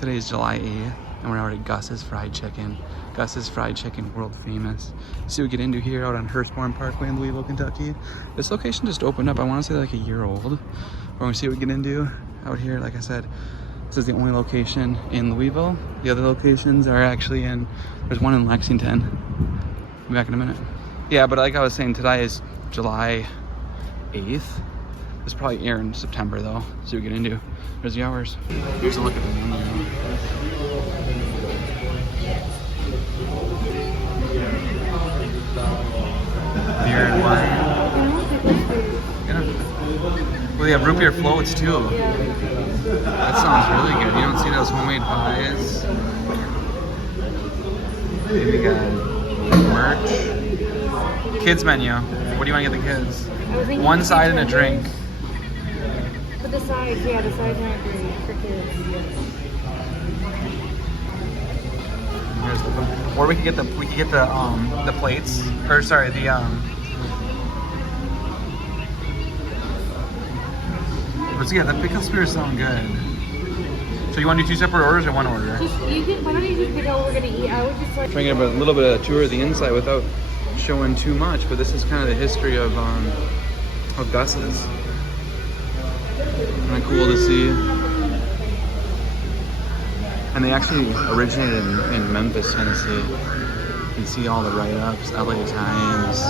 Today is July 8th, and we're out at GUS'S Fried Chicken. GUS'S Fried Chicken, world famous. See what we get into here out on Hurstbourne Parkway in Louisville, Kentucky. This location just opened up, I want to say like a year old. We're going to see what we get into out here. Like I said, this is the only location in Louisville. The other locations are actually there's one in Lexington. I'll be back in a minute. Yeah, but like I was saying, today is July 8th. It's probably air in September though. See what we get into. There's the hours. Here's a look at the menu. Beer and wine. Yeah. Well, they have root beer floats too. That sounds really good. You don't see those homemade pies. Maybe we got merch. Kids menu. What do you want to get the kids? One side and a drink. But the sides, yeah, the sides aren't great for kids. Or we could get the plates, or sorry, but yeah, the pickle spears sound good. So you want to do 2 separate orders or 1 order? Why don't you just pick out what we're gonna eat? I would just like trying to get a little bit of a tour of the inside without showing too much, but this is kind of the history of GUS'S. Kind of cool to see. And they actually originated in Memphis, Tennessee. You can see all the write-ups, LA Times,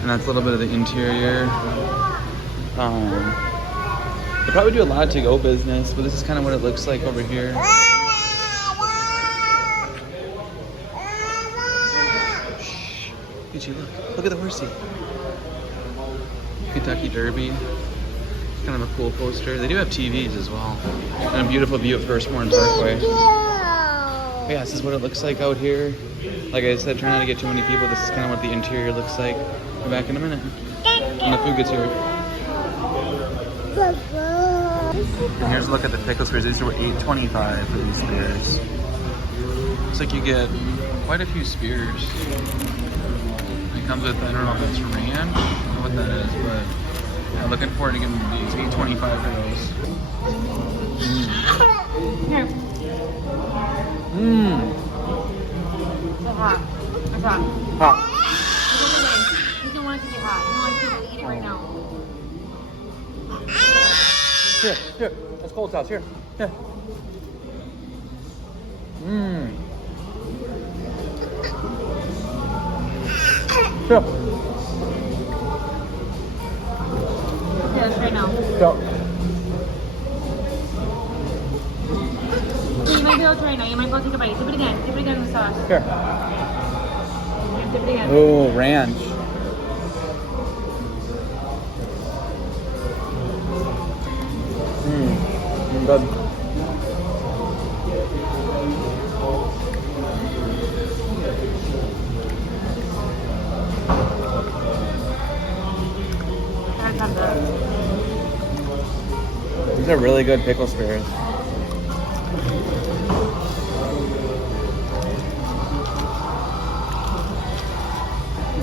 and that's a little bit of the interior. They probably do a lot of to-go business, but this is kind of what it looks like over here. Shh. Look at the horsey. Kentucky Derby. Kind of a cool poster. They do have TVs as well. And a beautiful view of Hurstbourne Parkway. But yeah, this is what it looks like out here. Like I said, try not to get too many people. This is kind of what the interior looks like. We're back in a minute. When the food gets here. And here's a look at the pickle spears. These were $8.25 for these spears. Looks like you get quite a few spears. It comes with, I don't know if it's ranch. I don't know what that is, but yeah, looking forward to getting these. $8.25 for those. here. Mmm. It's hot. It's hot. Hot. You don't want it to be hot. You don't want people to eat it right now. Here. That's cold sauce. Here. Mmm. Here. Yes, right now. Go. You might be able to try it now. You might go take a bite. Dip it again. Dip it again in the sauce. Here. Yeah, dip it again. Oh, ranch. Good. These are really good pickle spears.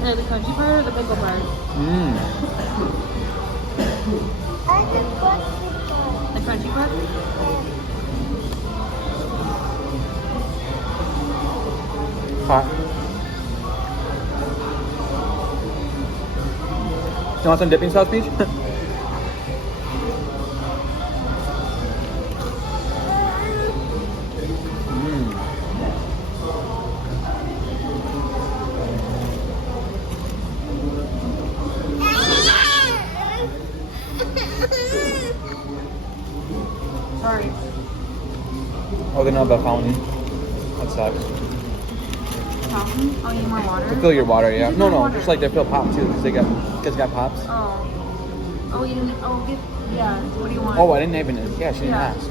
The crunchy part or the pickle part? The crunchy part? Hot. You want some dipping sauce, Peach? Sorry. Oh, they're not the fountain. That sucks. Fountain? Oh, you need more water? To fill your water, yeah. No, Water. just like they fill pop too, because they got pops. Oh. Oh, you didn't. Oh, yeah. What do you want? Oh, I didn't even. Yeah, she didn't ask. Is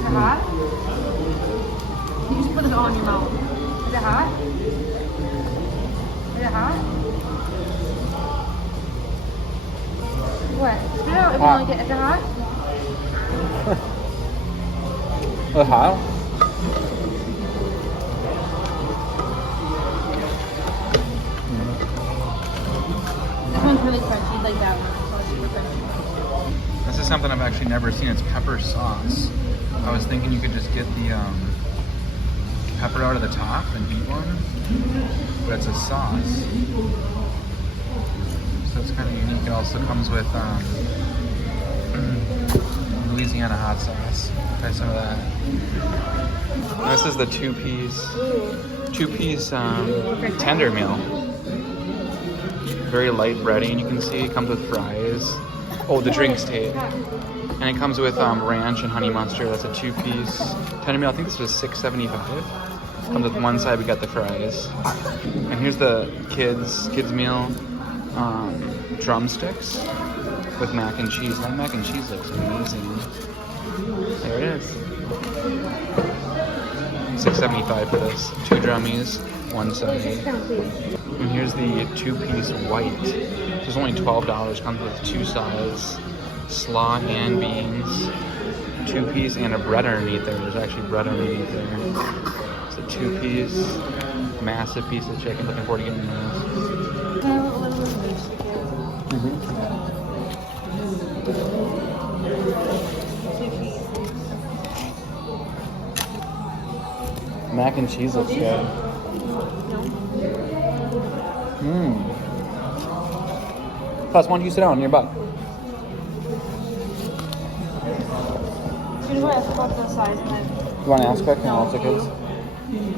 it hot? You just put this all in your mouth. Is it hot? Is it hot? What? Spit it out if you Hot. like it. Is it hot? Hot? This one's really crunchy, like that one. So it's super crunchy. This is something I've actually never seen. It's pepper sauce. I was thinking you could just get the pepper out of the top and eat one, but it's a sauce. So it's kind of unique. It also comes with Louisiana hot sauce. Try some of that. This is the two-piece tender meal. Very light breading, you can see. It comes with fries. Oh, the drinks tape. And it comes with ranch and honey mustard. That's a two-piece tender meal. I think this was $6.75. Comes with one side, we got the fries. And here's the kids meal. Drumsticks with mac and cheese. That mac and cheese looks amazing. There it is. $6.75 for this. 2 drummies, one side. And here's the two-piece white. This is only $12. Comes with 2 sides, slaw and beans, 2-piece, and a bread underneath there. There's actually bread underneath there. It's a 2-piece, massive piece of chicken. Looking forward to getting this. Mac and cheese looks good. Plus, why don't you sit down on your butt? You want to ask about the size and then... You want to ask quick and I'll take his?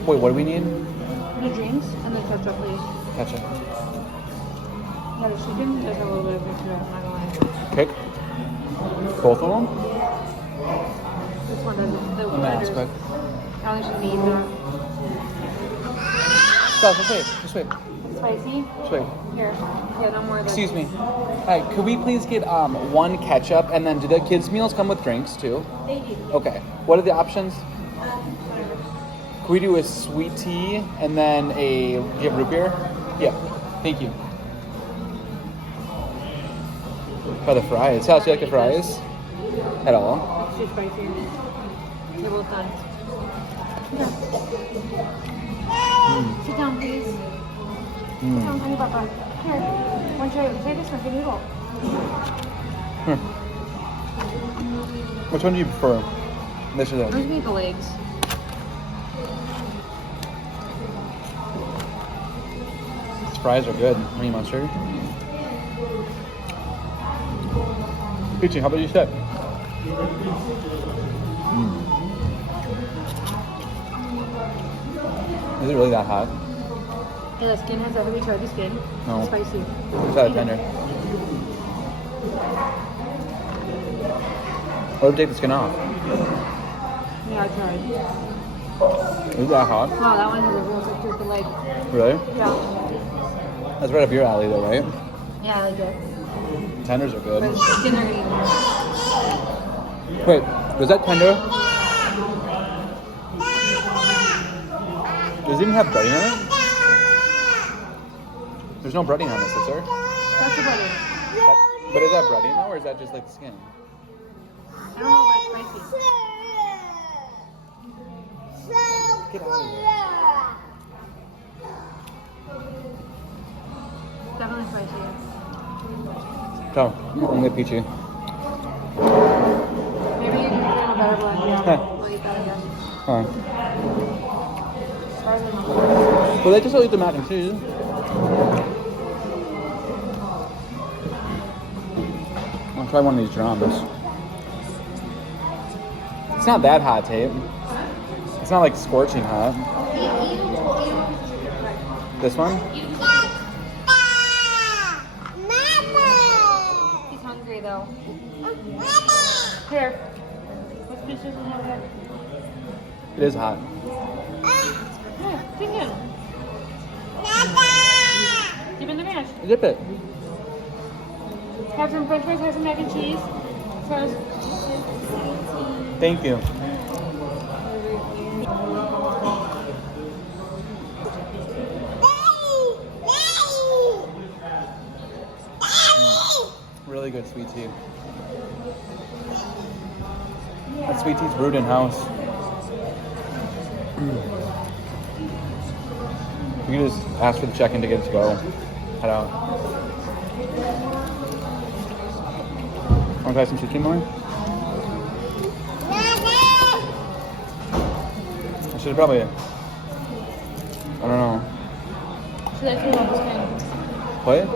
Wait, what do we need? The drinks and the ketchup, please. Ketchup. Yeah, the chicken does have a little bit of it to it, I'm not gonna lie. Pick? Both of them? This one doesn't. I'm gonna ask quick. I don't think she needs that. Stop, just wait. Just wait. Spicy? Just wait. Here. Yeah, no more of that. Excuse me. Hi, could we please get one ketchup, and then do the kids' meals come with drinks too? They do. Okay. What are the options? Could we do a sweet tea and then do you have root beer? Yeah. Thank you. Try the fries. How do you like the fries? At all? It's too spicy. They're both done. Yeah. Sit down, please. Sit down, honey papa. Here. One try this one, the noodle. Which one do you prefer? This or that? I'm just gonna eat the legs. These fries are good. Honey mustard. Peachy, how about you sit? Is it really that hot? Yeah, the skin has that. Have you tried the skin? No. It's spicy. It's not tender. What if we take the skin off? Yeah, I tried. Is it that hot? Wow, that one has a real texture with the leg. Really? Yeah. That's right up your alley though, right? Yeah, I like it. Tenders are good. But the skin are eating. Wait, was that tender? Does it even have breading on it? There's no breading on this, is there? That's the butter. But is that breading though, or is that just like the skin? I don't know if it's spicy. Get out of here. Definitely spicy. Go, I'm gonna get peachy. Maybe you can put in a better blend. Yeah. We'll eat that again. Alright. Stars and Well, they just eat the mac and cheese. I'll try one of these drums. It's not that hot, Tate. It's not like scorching hot. This one? He's hungry though. Here. What's pieces in there? It is hot. Yeah, take it. Dip in the mash. Dip it. Have some french fries, have some mac and cheese. Thank you. Really good sweet tea. That sweet tea's brewed in house. You can just ask for the check-in to get it to go. Head out. Want to try some chicken more? I should probably. I don't know. Should I take off the skin? What?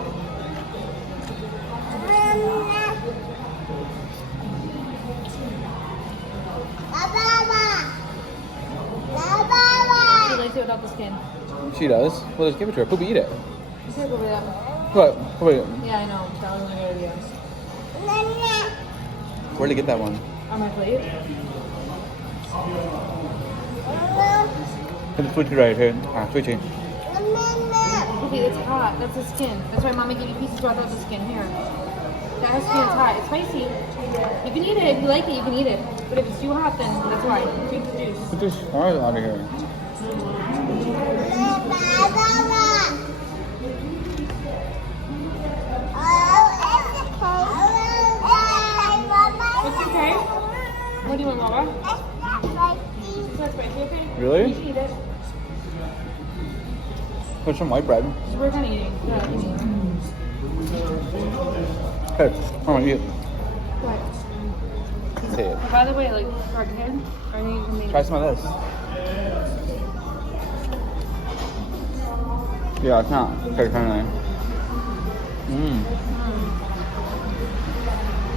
She likes it without the skin. She does. Well, just give it to her. Poopy, eat it. You said go over that. What? Wait. Yeah, I know. That was my idea. Where'd you get that one? On my plate. Put the food right here. Ah, Twitchy. Okay, it's hot. That's the skin. That's why Mommy gave you pieces without the skin. Here. That has skin. It's hot. It's spicy. You can eat it. If you like it, you can eat it. But if it's too hot, then that's why. Drink the juice. Put this oil out of here. It's okay. What do you want, Mama? It's not spicy, okay? Really? You can eat it. Put some white bread. So we're kind of eating. Yeah, eating. Hey, come on, eat it. What? Say it. By the way, like, for again, I need to make. Try some of this. Yeah, it's not very friendly. Mmm.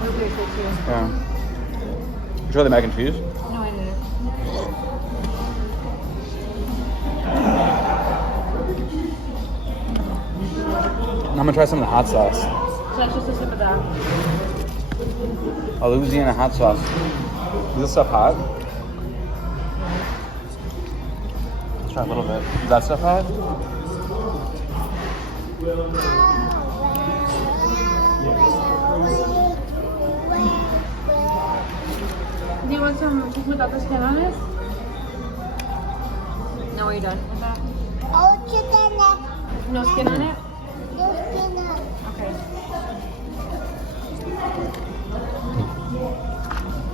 Okay, so too. Yeah. You try the mac and cheese? No, I didn't. I'm gonna try some of the hot sauce. So that's just a sip of that. A Louisiana hot sauce. Is this stuff hot? Let's try a little bit. Is that stuff hot? Do you want some chicken without the skin on it? No, are you done with that? No skin on it? Okay.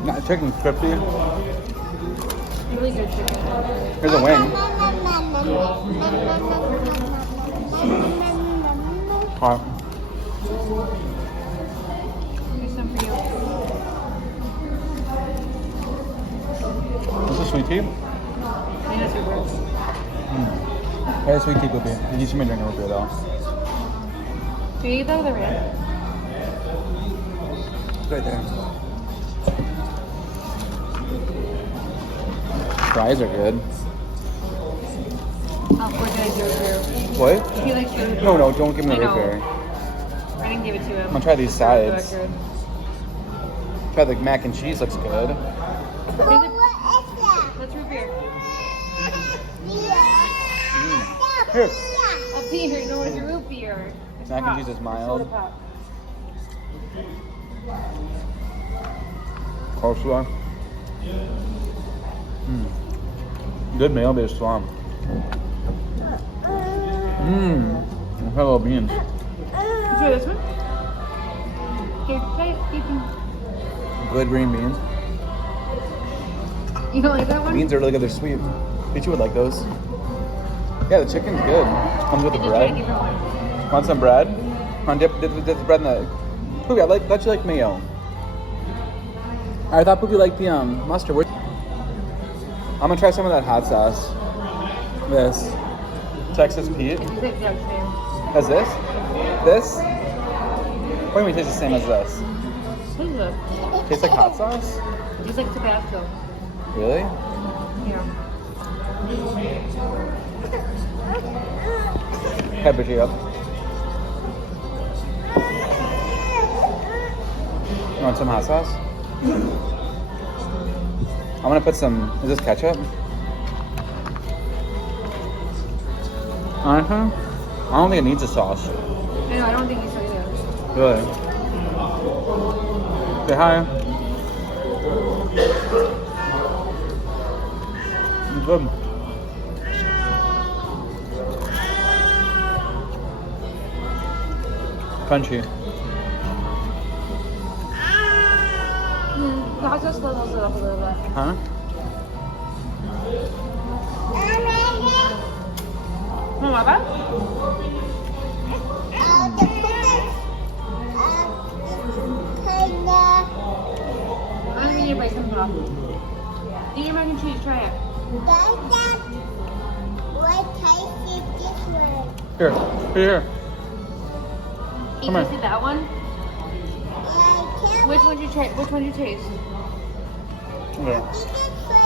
Not chicken's crispy. Really good chicken. Here's a wing. Hot. Here's some for you. This is sweet tea. I think that's your words. Hey, sweet tea could be. You need some drink root beer though. Do you eat that with a red? It's right there. Fries are good. Oh, we're gonna do it here. What? If you like sugar. No, don't give me the I root beer. know. I didn't give it to him. I'm gonna try these sides. Good. Try the mac and cheese, looks good. Let's root beer. Here. A beer. No, it's a root beer. It's Mac and pop. cheese is mild. Soda pop. Coleslaw. Good mayo-based swamp. Hello beans. Try this one. Okay, try it. Ethan. Good green beans. You don't like that one? Beans are really good. They're sweet. Peachy would like those. Yeah, the chicken's good. Comes with the Just try a bread. different one. Want some bread? Dip the bread in the. Poopy, I thought you liked mayo. I thought Poopy liked the mustard. I'm gonna try some of that hot sauce. This Texas Pete. It's like the exact same. As this? This? What do you mean tastes the same as this? What is it? Tastes like hot sauce? It's like Tabasco. Really? Yeah. Pepper you up. You want some hot sauce? I'm gonna put some. Is this ketchup? I don't think it needs a sauce. I know, I don't think you said either. Really? Say hi. It's good. Crunchy. The hot sauce levels it up a little bit. Huh? Oh, my bad? rice on top. Eat your mac and cheese. Try it. What taste is this one? Here. Here. You Come here. tasted that one? Which one did you try? Which one did you taste? There. This is